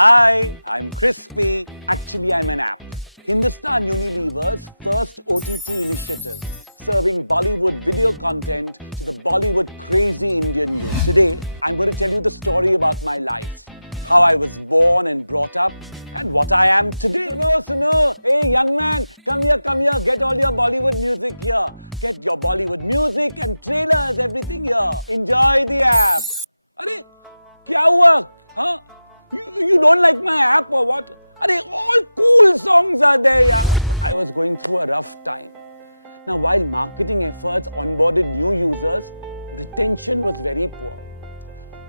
Hi, I'm Crispy. Actually, I'm an app. Hindustan Unilever's first OTT initiative, serving Bollywood video content to the Bollywood crazy Indian youth. Today, I'm going to tell you the story about my life, how I was born and brought up, and what I am today. Suno. Hey, young man, come here. Get all your Bollywood music here. Get your Bollywood music and trailers, everything here. Enjoy the app. Arey, kya hua? Huh? You don't like my app or what? Arey, all cool songs are there, yeah. I was going through a rough time. Now, while marketing efforts onboarded new users, retention was very poor.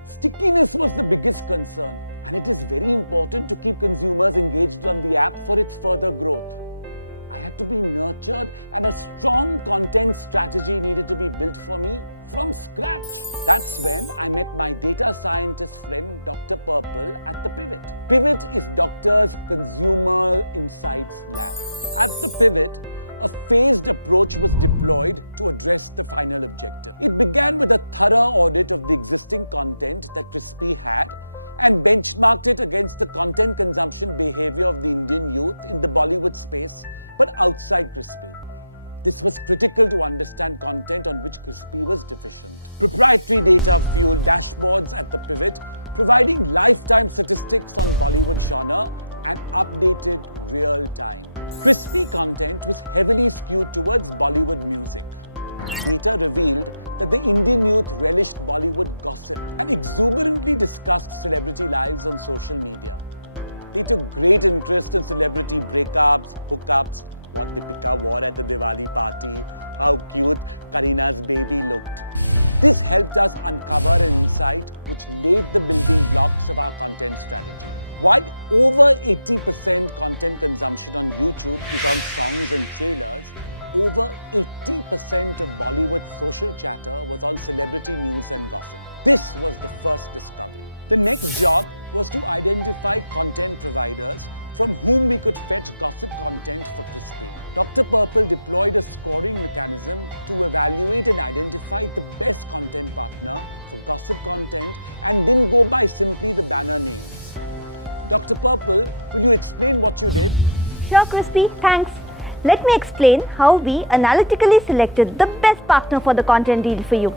Stickiness was the biggest concern, and it is very important to keep consumers engaged on the app for its further growth. I had to be nurtured, and a strong content strategy needed to be built for me from scratch. That's when I met my data scientist friend, Dr. Purple, at the Pivot. Pivot is Doctor's Consumer Insights Lab. At the Pivot, a phased approach was deployed to address the final objective. It began with a thorough audit of the existing content that Crispy had and benchmarked it against the content consumption behavior of the Indian youth in the Bollywood space, but outside Crispy. This was critical to understand content on which Crispy was deficient. Proprietary data fueled dashboards at the Pivot, providing lifetime statistics on Bollywood genre and updated real time. Crispy content was heavily skewed towards Bollywood music. Data revealed that the Indian youth relished Bollywood gossip and exuberantly discussed celebrity lives on social media. They took great interest in celebrity breakups, hookups, what Deepika wore at the Diwali party, how cute Karina's baby looked. This helped us uncover an insight which laid the building blocks of our content strategy. While over 80% content consumption on YouTube is on songs and trailers, over 80% of Bollywood social chatter was on celebrity news and gossip. This was the first discovery. The next job was to identify content providers from whom we could fetch gossip content for Crispy. Dr. Purple deployed a scoring mechanism to evaluate and identify the best content partner for gossip content and didn't go by simply the banner names. Dr. Purple, will you explain what you did? Sure, Crispy, thanks. Let me explain how we analytically selected the best partner for the content deal for you.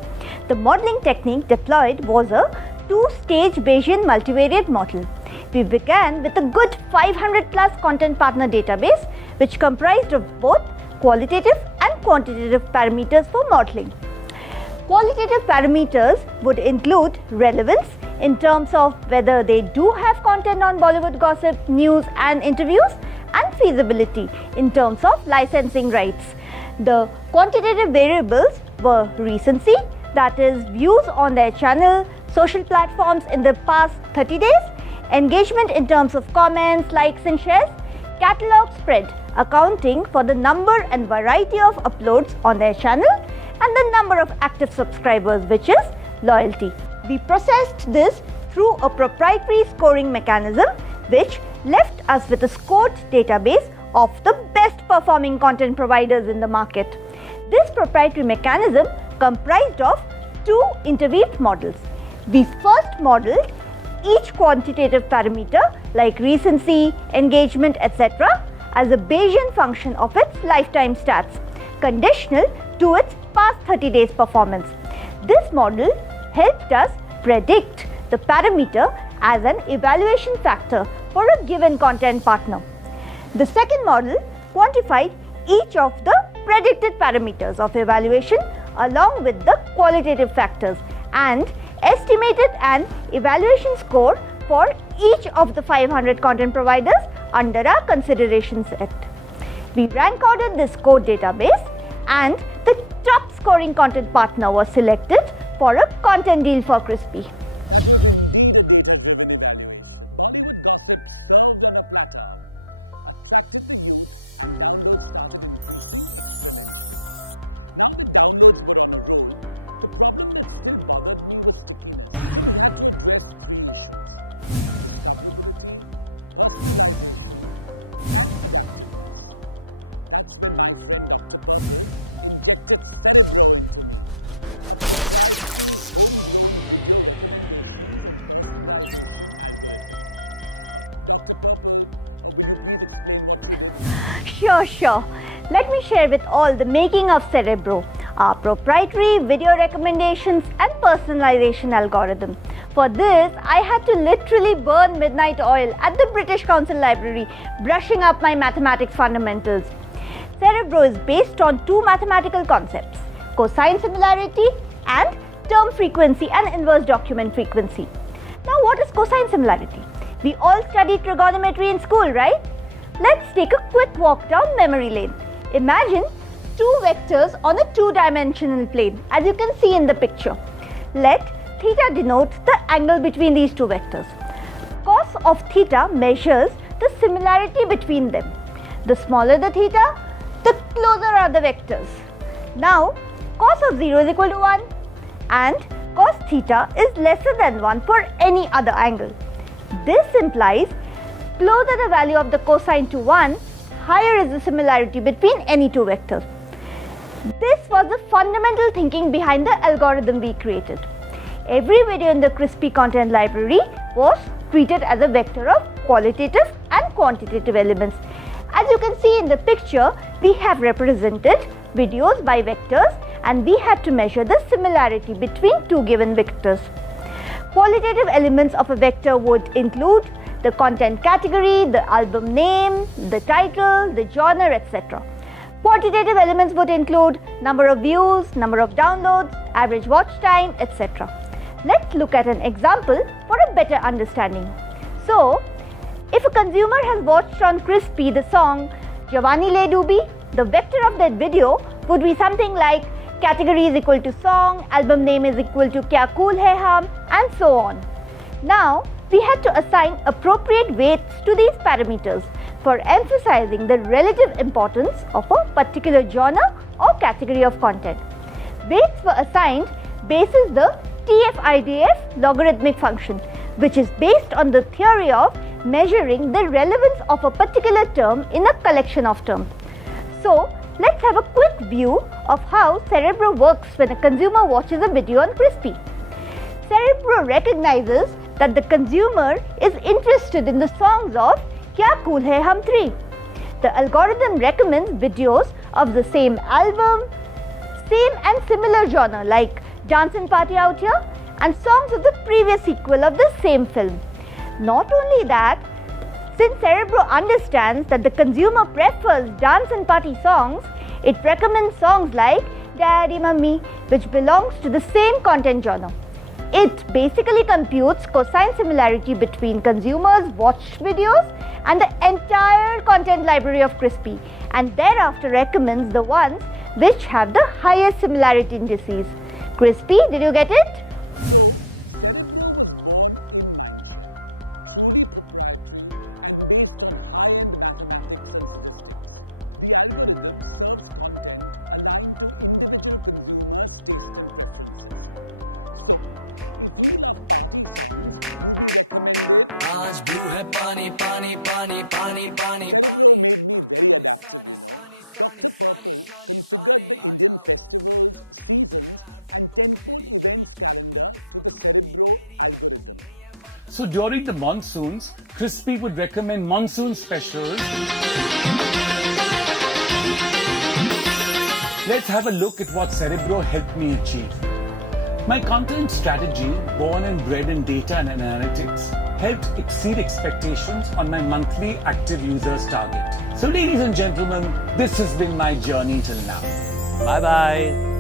The modeling technique deployed was a two-stage Bayesian multivariate model. We began with a good 500 plus content partner database, which comprised of both qualitative and quantitative parameters for modeling. Qualitative parameters would include relevance in terms of whether they do have content on Bollywood gossip, news and interviews, and feasibility in terms of licensing rights. The quantitative variables were recency, that is views on their channel, social platforms in the past 30 days, engagement in terms of comments, likes and shares, catalog spread accounting for the number and variety of uploads on their channel, and the number of active subscribers, which is loyalty. We processed this through a proprietary scoring mechanism which left us with a scored database of the best performing content providers in the market. This proprietary mechanism comprised of two interweaved models. We first modeled each quantitative parameter like recency, engagement, etc. as a Bayesian function of its lifetime stats, conditional to its past 30 days performance. This model helped us predict the parameter as an evaluation factor for a given content partner. The second model quantified each of the predicted parameters of evaluation along with the qualitative factors and estimated an evaluation score for each of the 500 content providers under our consideration set. We rank ordered this code database and the top scoring content partner was selected for a content deal for Crispy. That was indeed a data-driven evaluation. Bollywood gossip served on a platter attracted the youth and downloads started increasing exponentially. Now that downloads were on a roll, the problem that still bothered me was stickiness. So we had to address three issues: discoverability, personalization, and adaptiveness. That's when my friend Dr. Purple injected Cerebro into me, a proprietary homegrown video recommendations and personalization algorithm. Dr. Purple, will you please explain what you did? Sure. Let me share with all the making of Cerebro, our proprietary video recommendations and personalization algorithm. For this, I had to literally burn midnight oil at the British Council Library, brushing up my mathematics fundamentals. Cerebro is based on two mathematical concepts, cosine similarity and term frequency and inverse document frequency. Now, what is cosine similarity? We all studied trigonometry in school, right? Let's take a quick walk down memory lane. Imagine two vectors on a two-dimensional plane, as you can see in the picture. Let theta denotes the angle between these two vectors. Cos of theta measures the similarity between them. The smaller the theta, the closer are the vectors. Now, cos of 0 is equal to 1 and cos theta is lesser than 1 for any other angle. This implies closer the value of the cosine to 1, higher is the similarity between any two vectors. This was the fundamental thinking behind the algorithm we created. Every video in the KRISPY content library was treated as a vector of qualitative and quantitative elements. As you can see in the picture, we have represented videos by vectors and we had to measure the similarity between two given vectors. Qualitative elements of a vector would include the content category, the album name, the title, the genre, etc. Quantitative elements would include number of views, number of downloads, average watch time, etc. Let's look at an example for a better understanding. So, if a consumer has watched on KRISPY the song Jawani Le Doobi, the vector of that video would be something like category is equal to song, album name is equal to Kya Cool Hai Hum, and so on. Now, we had to assign appropriate weights to these parameters for emphasizing the relative importance of a particular genre or category of content. Weights were assigned basis the TF-IDF logarithmic function, which is based on the theory of measuring the relevance of a particular term in a collection of terms. So, let's have a quick view of how Cerebro works when a consumer watches a video on KRISPY. Cerebro recognizes that the consumer is interested in the songs of Kya Cool Hai Hum 3. The algorithm recommends videos of the same album, same and similar genre like Dance and Party Out Here and songs of the previous sequel of the same film. Not only that, since Cerebro understands that the consumer prefers dance and party songs, it recommends songs like Daddy Mummy, which belongs to the same content genre. It basically computes cosine similarity between consumers' watched videos and the entire content library of KRISPY, and thereafter recommends the ones which have the highest similarity indices. KRISPY, did you get it? So, Cerebro was born in Mindshare, truly proprietary and based on high-end mathematics and statistics. The algorithm serves content aligned to individual consumers' taste and preferences. So, if you love party songs, you'll be recommended. Cerebro made me very adaptive, you know. Dr. Purple configured the Indian festivals, seasons, and tentpole events calendar to the Cerebro algorithm. So during the monsoons, KRISPY would recommend monsoon specials. Let's have a look at what Cerebro helped me achieve. My content strategy, born and bred in data and analytics, helped exceed expectations on my monthly active users target. So ladies and gentlemen, this has been my journey till now. Bye-bye.